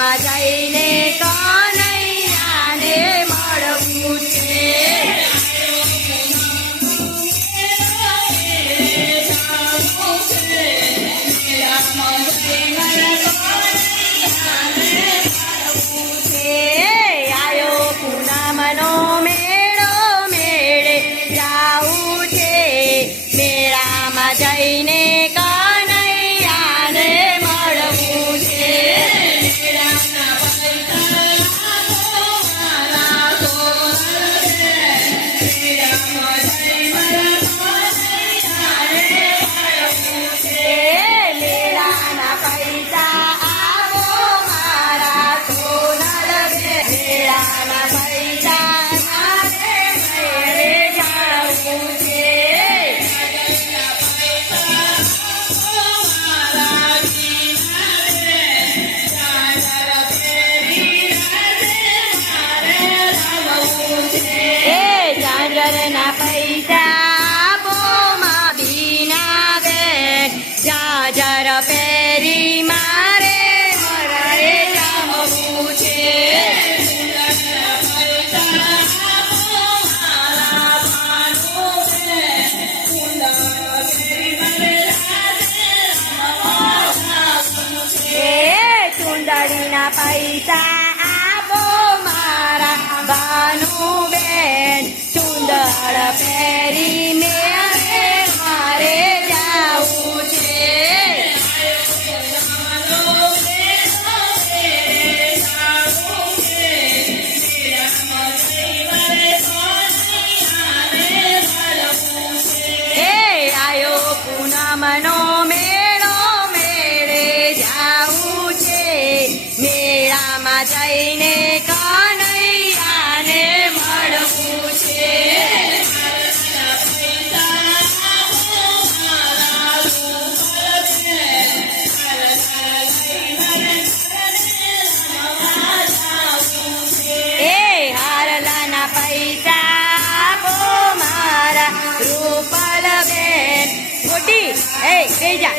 મેળામાં જઈને કનૈયાને મળવું છે. આયો પૂનમનો મેળો મેળે જાવું છે. મેળામાં જઈને કનૈયાને મળવું છે. મેળાના પૈસા આપો મારા સોનલ બેન. મેળાના પૈસા મારે મેળે જાવું છે. ઝાંઝરના પૈસા આપો માં બીના બેન. ઝાંઝર પહેરી મારે મરડે જમવું છે. ચુંદડીના પૈસા આપો મારા બાનું બેન. ચુંદડ પહેરીને મારે જાવું છે. આયો પૂનમનો મેળો મેળે જાવું છે. મેળામાં જઈને કનૈયાને મળવું છે. હારલાના પૈસા આપો મારા રૂપલ બેન. મોટી એ જા